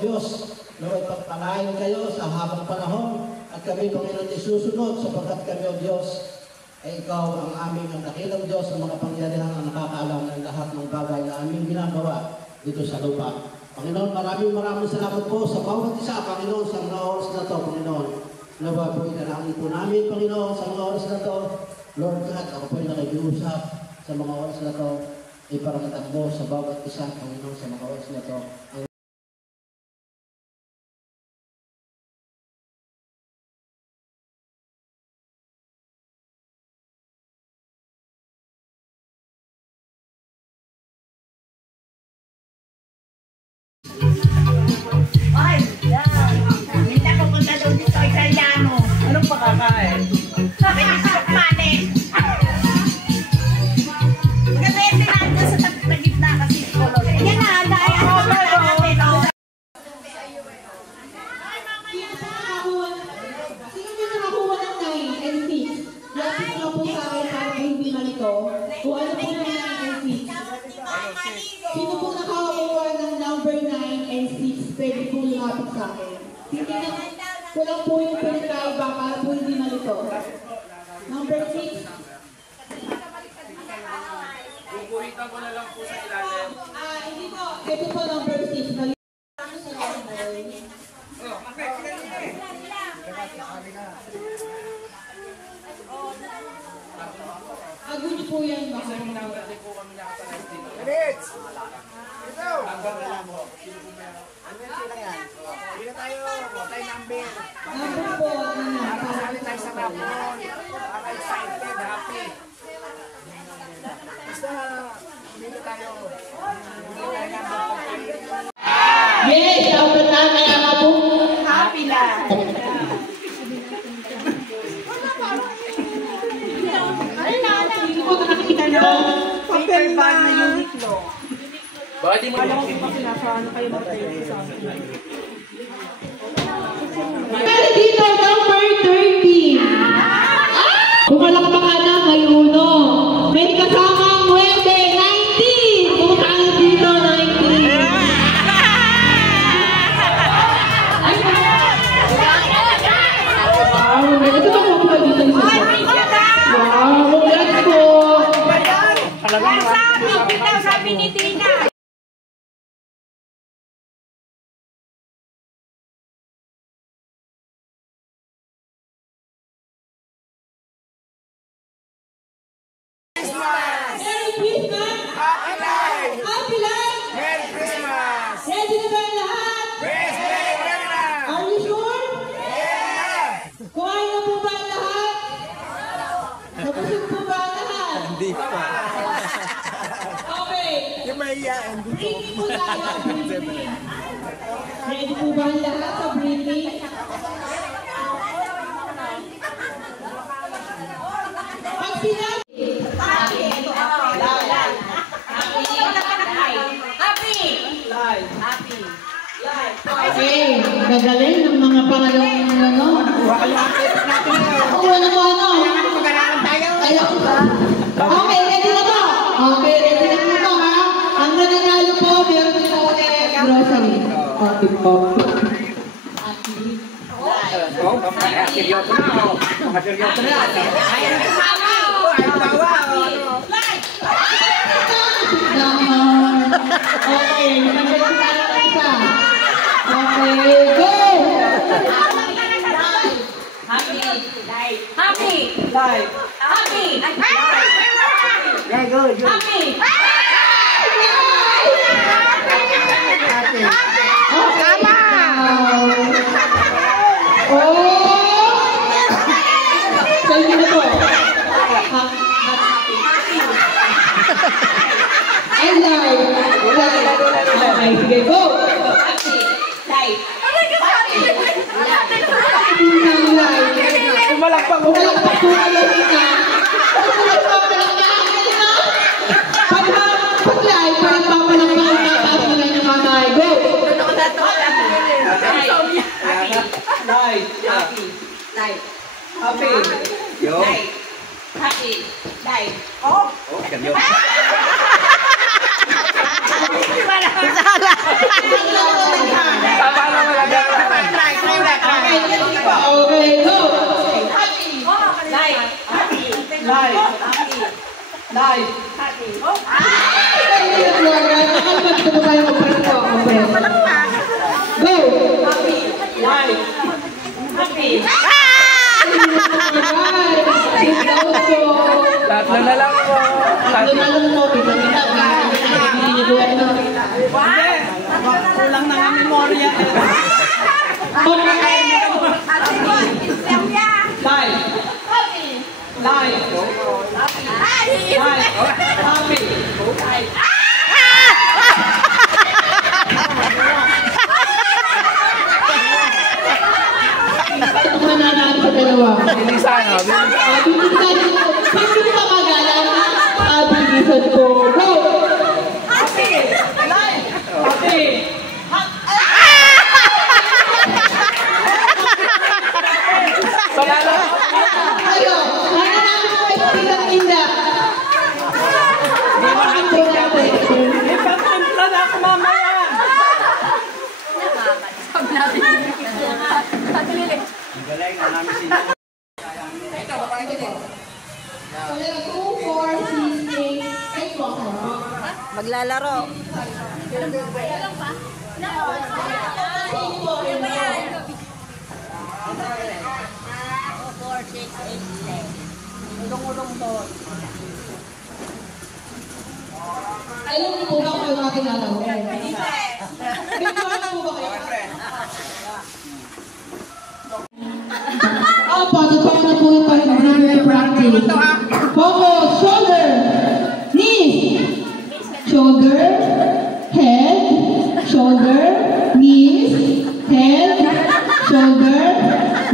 Diyos, Lord, pagpalain kayo sa habang panahon at kami, Panginoon, isusunod sapagkat kami, O Diyos, ay Ikaw ang aming ang dakilang Diyos ng mga pangyarihan na nakakaalam ng lahat ng bagay na aming ginagawa dito sa lupa. Panginoon, maraming salamat po sa bawat isa, Panginoon, sa mga oras na ito, Panginoon. Nawa po italangin po namin, Panginoon, sa mga oras na ito. Lord God, ako po ay nakikiusap sa mga oras na ito. Iparangatag mo sa bawat isa, Panginoon, sa mga oras na ito. Ay, yan. Hindi ako punta doon dito Italiano. Anong pakakain? May isok mani. Kasi tinanggol sa tagitna kasi kolor. Yan na, dahil ako natin. Sino na nakakuha ng 9 and 6? Lapit na po sa akin para hindi malito. Kung ano po yung 9 and 6. Sino po nakakuha ng number 9 and 6? Pwede po lumapit sa akin. Hindi na, kulang po yung pinagkaiba para po hindi malito. Number 6. Bubuhitan ko na lang po sa ilalim. Hindi po. Ito po number 6. Balik. Agun po yan. Kasi minawala po kami nakapalas dito. Rich! Ito! Ano yan sila yan? Hindi tayo number. Number po. Kasali tayo sa rapon. Excited, happy. Basta, dito tayo. Yes! Shout out na kaya ka po. Happy lang. Hindi ko nakakita na. Paper bag na Uniqlo. Baka di mo Alam ko pa sinasaan kayo mag-tayo sa akin. Pero dito, number 30. Pumalakpakan na may uno. May kasamang 9, 19. Pumuntaan dito, 19. Wow, ito ba kung po dito yung sisa? Wow, let's go. Sabi ni Tina. Merry Christmas! Happy life! Happy life! Merry Christmas! Ready na ba ang lahat? Praise God! Ready na! Are you sure? Yeah! Kuhain na po ba ang lahat? Nabusog po ba ang lahat? Hindi pa. Okay. Yung mahihiyain dito. Breathing po tayo. Breathing. Ready po ba ang lahat sa breathing? Pag sinabi, okay, gagaling ng mga pangalawang ano. Kuha na mo ano. Okay, ready na ba? Okay, ready na po ha. Ang nananalo po, meron din po ulit grocery. Okay po. Oh, seryoso na. Seryoso na. Ay, bawa. Okay, nagkaroon tayo ng isa. Okay, go! Happy life. Happy life. Happy. Yeah, good. Happy. Tama! Oh! Sige na po. And live. Okay, sige, go! Happy life. Umalakpang. Umalakpak po kayo dito. Umalakpak na lang niya. Pag-live, parang papalakpak ang tataas mo lang yung kamay. Go! Live. Happy life. Happy. Yo. Happy life. Oh. Oh, seryoso. Sala. Live. Nakalimutan ko ba tayo magpahinto? Go! Live. Tatlo na lang po. Tatlo na lang po. Kulang na ang memorya. Live. Live. Live. Happy. Ito ko na natin sa dalawa. Bilisan, ha? Hindi ka magalang. Bilisan ko. Go! Happy. Live. Happy. Palalo. Ayo, sana namin ko ito pinag-inda. Ipag-impla na ako mamaya. Maglalaro. Alam niyo po ba kung yung ating lalaro? Picture na po ba kayo? Paano na po yung parang practice? Focus, shoulder, knees, shoulder, head, shoulder, knees, head, shoulder,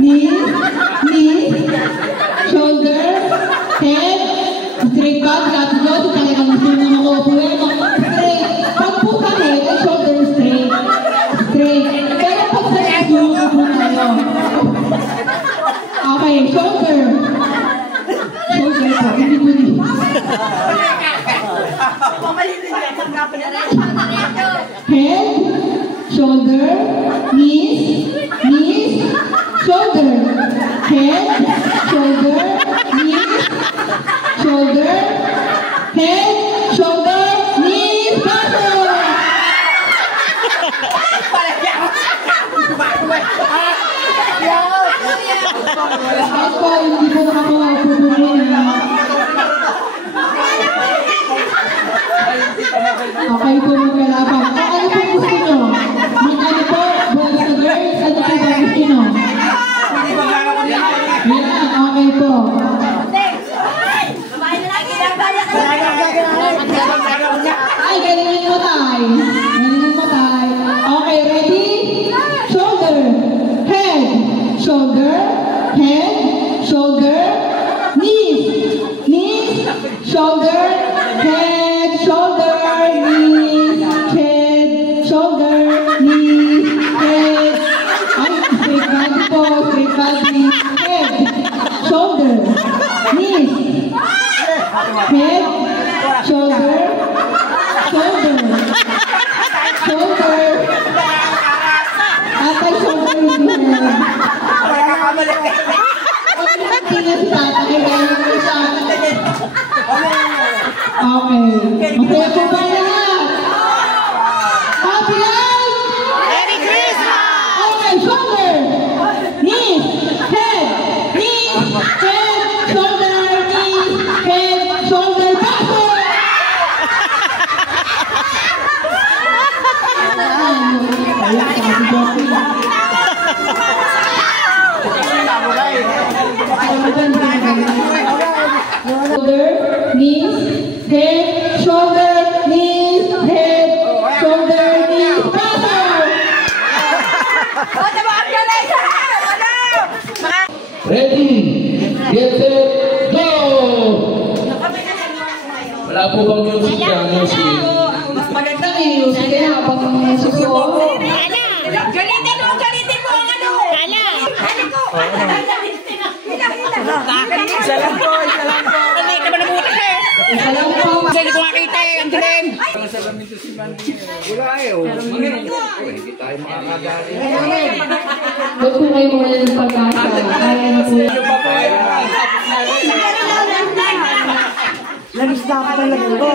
knees, shoulder, head, straight back, natin yun, kung talagang gusto nyo makuha straight. Pag po sa head, ay shoulder straight. Pero pag sa head, yung po tayo. Okay, shoulder. Shoulder po, hindi po din. Head, shoulder, knees, shoulder. Head, shoulder, knees, shoulder. Head, shoulder, knees, shoulder. Ako, hindi ko nakakuha po po na. Okay po maglalabang. Ano po gusto nyo? Ano po? Boys na girls? Ano po ba gusto nyo? Yan, okay po. Ay, galingan mo tayo. Okay, ready? Shoulder, head, shoulder, knees, shoulder, head, shoulder, knees, head, shoulder, knees, head. Ay, straight body po, straight body. Head, shoulder, knees, head, shoulder, atay shoulder yung head. Tingnan si Tata, kaya yung isa. Okay. Masaya po ba lahat? Happy life! Merry Christmas! Okay, shoulder, knees, head, shoulder, knees, head, shoulder, paso! Shoulder, knees, head, shoulder, knees, head, shoulder, knees, paso! Ready, get set, go! Wala po bang music yan? Music? Mas maganda ng music kaya habang susuko. Galitin mo ang ano! Isa lang po. Hindi ka ba nabutas eh? Isa lang po. Hindi ko makita eh. Ang dilim. Wala eh. Hindi tayo makakadali. Huwag po kayo muna ng pag-asa. Kaya na po. Labis na ako talaga ba?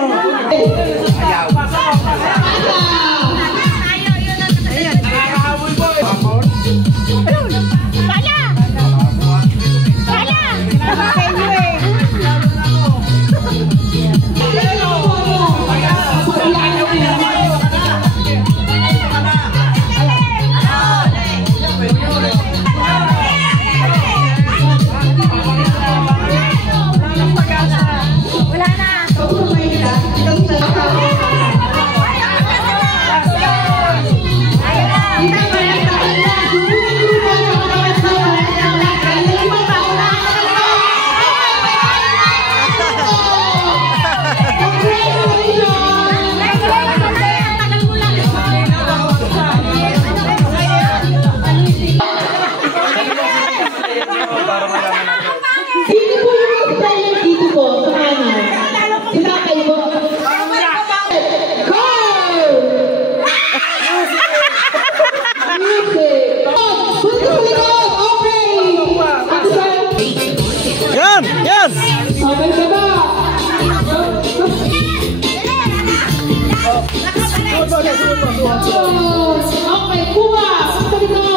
Okay, kuha! Sa likod!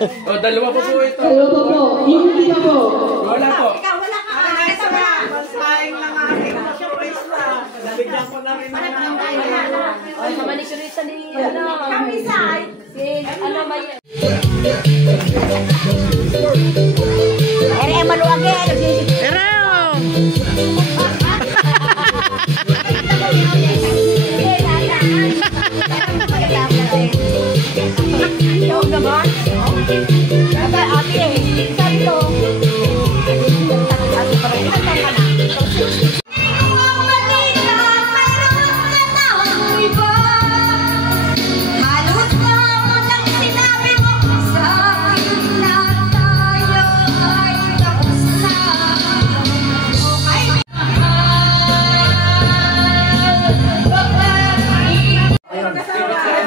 O, dalawa po po ito. Dalawa pa po. Yung hindi na po. Wala po. Ikaw, wala ka. Ito ba? Sayang lang ang aking surprise na. Nabigyan ko na rin ng Ay, kamali ko rin sa ni, ano, si, ano, may... Ere, maluwag eh. Ito naman. Sabi, ate, sabi ko. Sabi pa rin, ito ka na.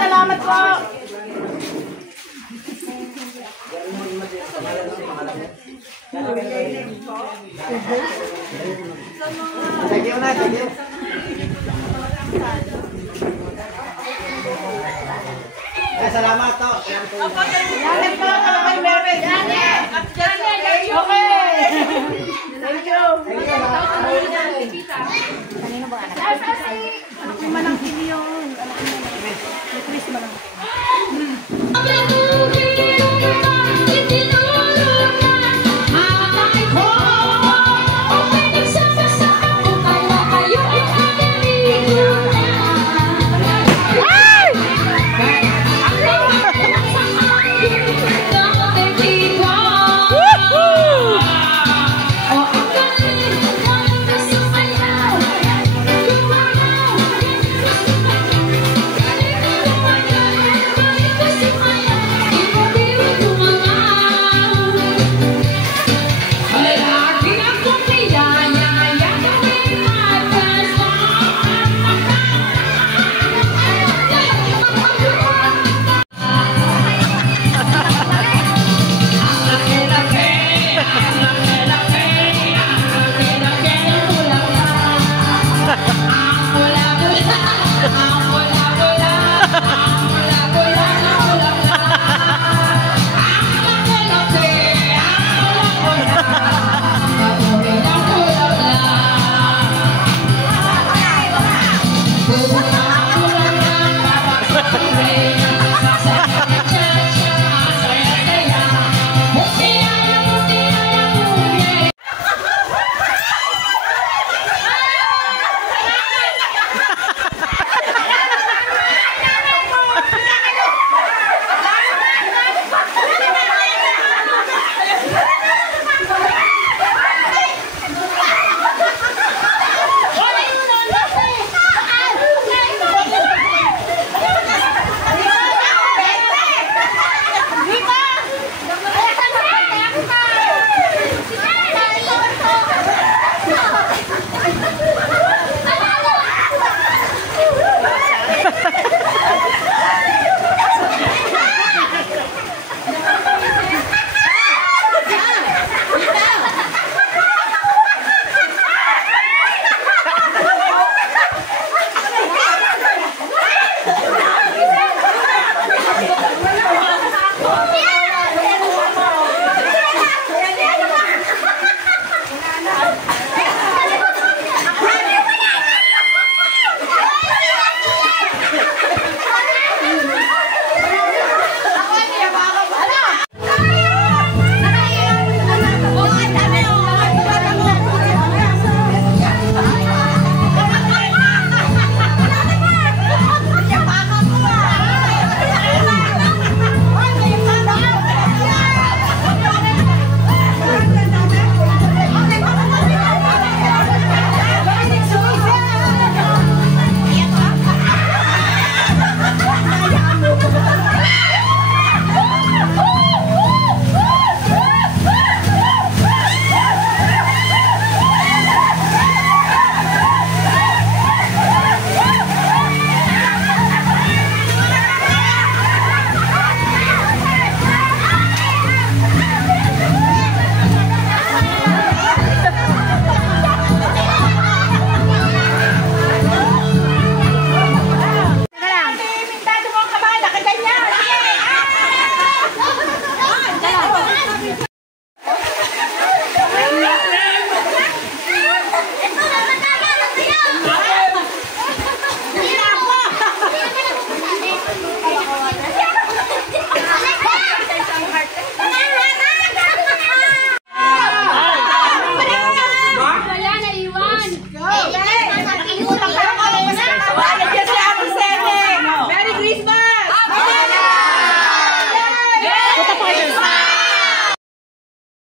Salamat po. Thank you na, thank you. Salamat to. Salamat po. Kay Mary. Okay. Thank you. Kanino ba anak? Ano man ang yun? mo lang.